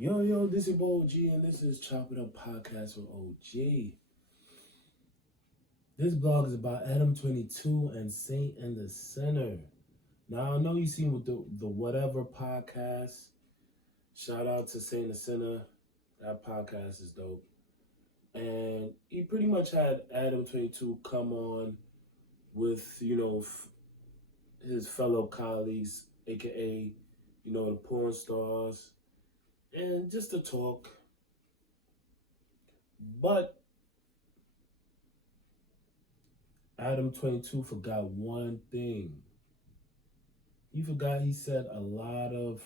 Yo, this is your boy OG, and this is Chop It Up Podcast with OG. This blog is about Adam22 and Saint and the Sinner. Now, I know you seen with the Whatever podcast. Shout out to Saint and the Sinner. That podcast is dope. And he pretty much had Adam22 come on with, his fellow colleagues, aka, the porn stars, and just to talk. But Adam22 forgot one thing. He forgot he said a lot of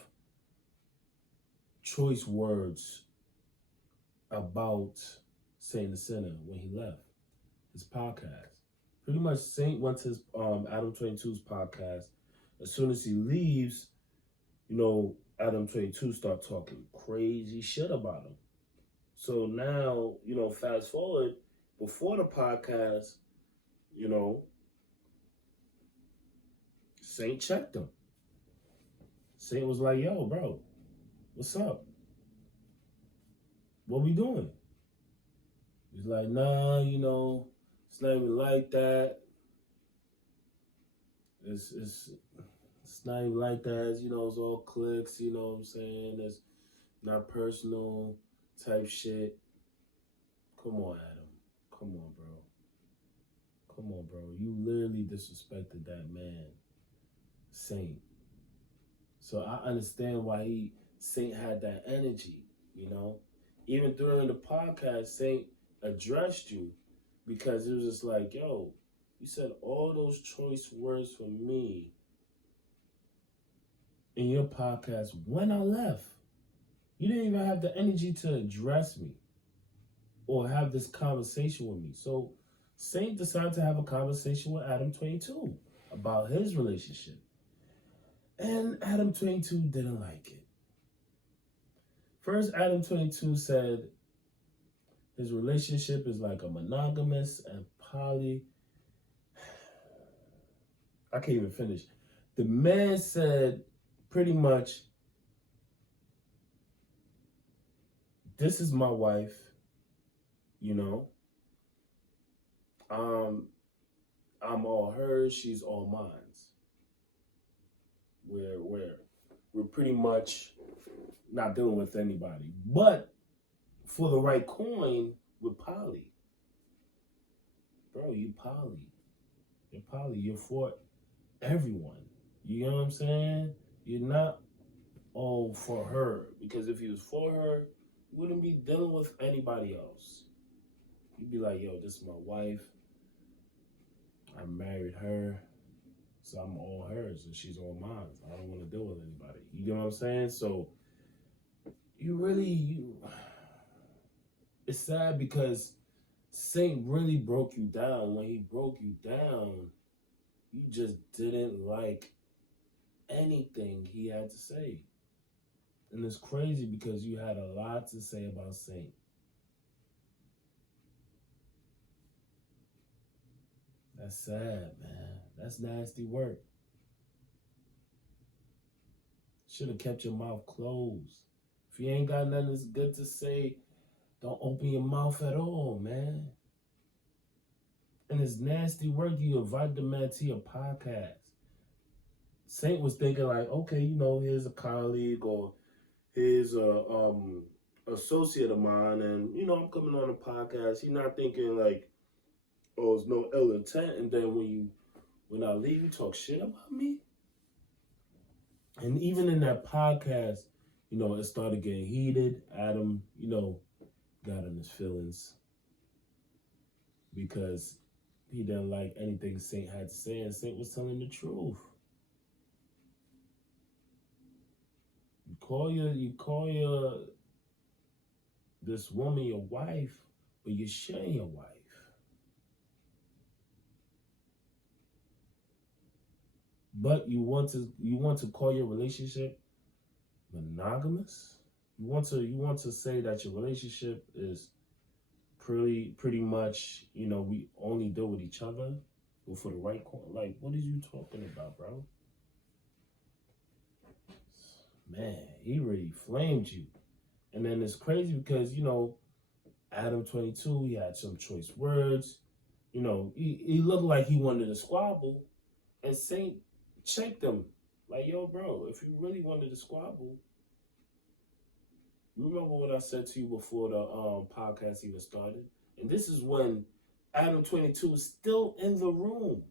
choice words about Saint the Sinner when he left his podcast. Pretty much Saint went to his Adam22's podcast. As soon as he leaves, Adam22 start talking crazy shit about him. So now, fast forward, before the podcast, Saint checked him. Saint was like, yo, bro, what's up? What we doing? He's like, nah, it's not even like that. It's not even like that. It's all clicks, you know what I'm saying? It's not personal type shit. Come on, Adam. Come on, bro. Come on, bro. You literally disrespected that man, Saint. So I understand why Saint had that energy, Even during the podcast, Saint addressed you because it was just like, yo, you said all those choice words for me in your podcast when I left. You didn't even have the energy to address me or have this conversation with me. So Saint decided to have a conversation with Adam22 about his relationship. And Adam22 didn't like it. First, Adam22 said his relationship is like a monogamous and poly. I can't even finish. The man said pretty much, this is my wife, I'm all hers, she's all mine. We're pretty much not dealing with anybody. But for the right coin, we're poly. Bro, you poly. You're poly. You're for everyone. You know what I'm saying? You're not all for her. Because if you was for her, you wouldn't be dealing with anybody else. You'd be like, yo, this is my wife. I married her. So I'm all hers and she's all mine. I don't want to deal with anybody. You know what I'm saying? So it's sad because Saint really broke you down. When he broke you down, you just didn't like anything he had to say. And it's crazy because you had a lot to say about Saint. That's sad, man. That's nasty work. Should have kept your mouth closed. If you ain't got nothing that's good to say, don't open your mouth at all, man. And it's nasty work. You invite the man to your podcast. Saint was thinking like, okay, here's a colleague or here's a associate of mine, and I'm coming on a podcast. He's not thinking like, oh, it's no ill intent. And then when I leave, you talk shit about me. And even in that podcast, it started getting heated. Adam, got in his feelings because he didn't like anything Saint had to say, and Saint was telling the truth. You call your this woman your wife, but you're sharing your wife. But you want to call your relationship monogamous? You want to say that your relationship is pretty much, we only deal with each other, but for the right call. Like, what are you talking about, bro? Man, he really flamed you. And then it's crazy because, you know, Adam22, he had some choice words. You know, he looked like he wanted to squabble. And Saint checked him. Like, yo, bro, if you really wanted to squabble, you remember what I said to you before the podcast even started? And this is when Adam22 is still in the room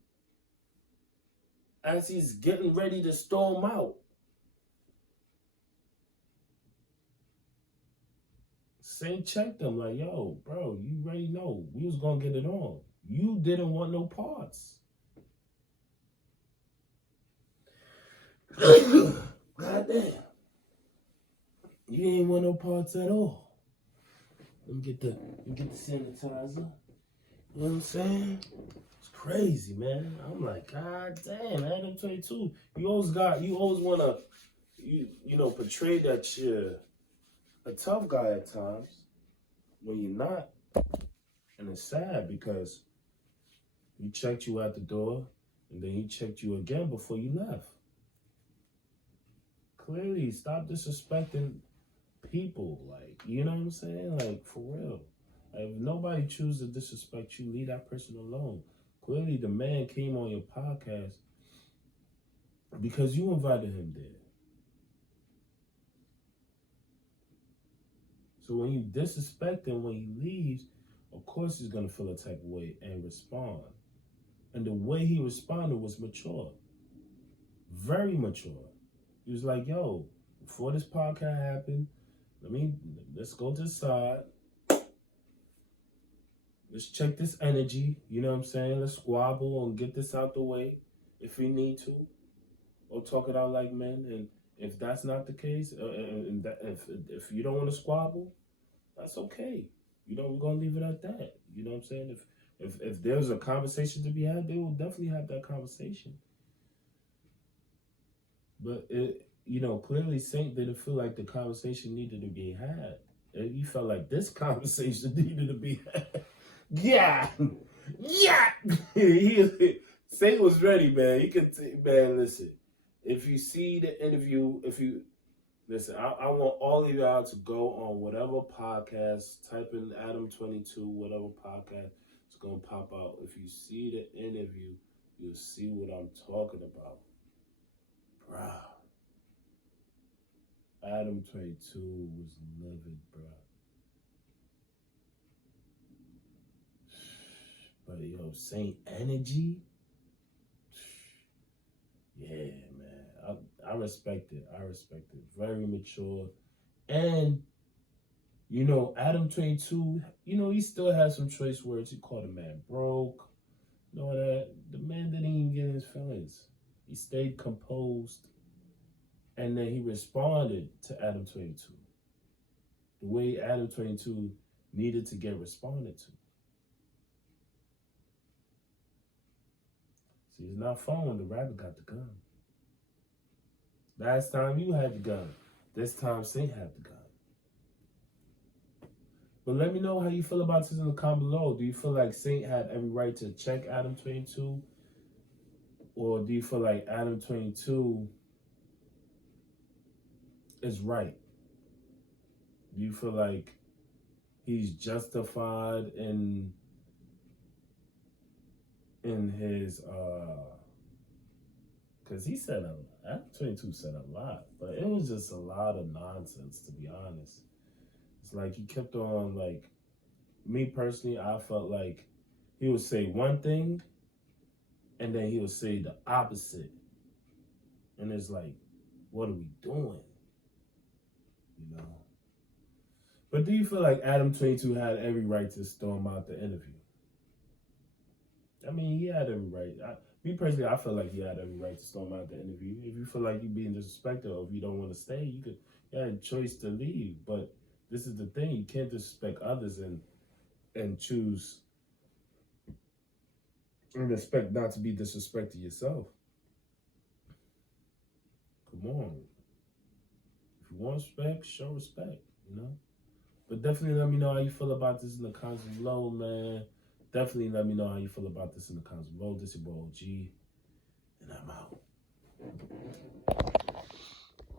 as he's getting ready to storm out. Saint checked him like, yo, bro, you already know we was gonna get it on. You didn't want no parts. Goddamn. You ain't want no parts at all. Let me get the sanitizer. You know what I'm saying? It's crazy, man. I'm like, God damn, Adam22. You always wanna you know, portray that you're a tough guy at times when you're not. And it's sad because he checked you at the door and then he checked you again before you left. Clearly, stop disrespecting people. Like, you know what I'm saying? Like, for real. Like, if nobody chooses to disrespect you, leave that person alone. Clearly, the man came on your podcast because you invited him there. So when you disrespect him when he leaves, of course he's going to feel a type of way and respond. And the way he responded was mature. Very mature. He was like, yo, before this podcast happened, let's go to the side. Let's check this energy. You know what I'm saying? Let's squabble and get this out the way if we need to. Or talk it out like men. And if that's not the case, if you don't want to squabble, that's okay. You know, we're going to leave it at that. You know what I'm saying? If there's a conversation to be had, they will definitely have that conversation. But, you know, clearly Saint didn't feel like the conversation needed to be had. He felt like this conversation needed to be had. Yeah! Yeah! Saint was ready, man. Man, listen. If you see the interview, listen, I want all of y'all to go on whatever podcast, type in Adam22, whatever podcast, it's going to pop out. If you see the interview, you'll see what I'm talking about. Bro. Adam22 was livid, bro. But yo, Saint energy, yeah, man. I respect it. Very mature. And, you know, Adam22, you know, he still has some choice words. He called a man broke. You know that? The man didn't even get in his feelings. He stayed composed. And then he responded to Adam22. The way Adam22 needed to get responded to. See, it's not fun when the rabbit got the gun. Last time you had the gun. This time Saint had the gun. But let me know how you feel about this in the comment below. Do you feel like Saint had every right to check Adam22? Or do you feel like Adam22 is right? Do you feel like he's justified in his because he said Adam22 said a lot, but it was just a lot of nonsense, to be honest. It's like he kept on, like, me personally, I felt like he would say one thing and then he would say the opposite. And it's like, what are we doing? You know? But do you feel like Adam22 had every right to storm out the interview? I mean, he had every right. Me personally, I feel like he had every right to storm out the interview. If you feel like you're being disrespected or if you don't want to stay, you had a choice to leave. But this is the thing. You can't disrespect others and choose and expect not to be disrespected yourself. Come on. If you want respect, show respect, you know? But definitely let me know how you feel about this in the comments below, man. Definitely let me know how you feel about this in the comments below. This is your boy OG, and I'm out.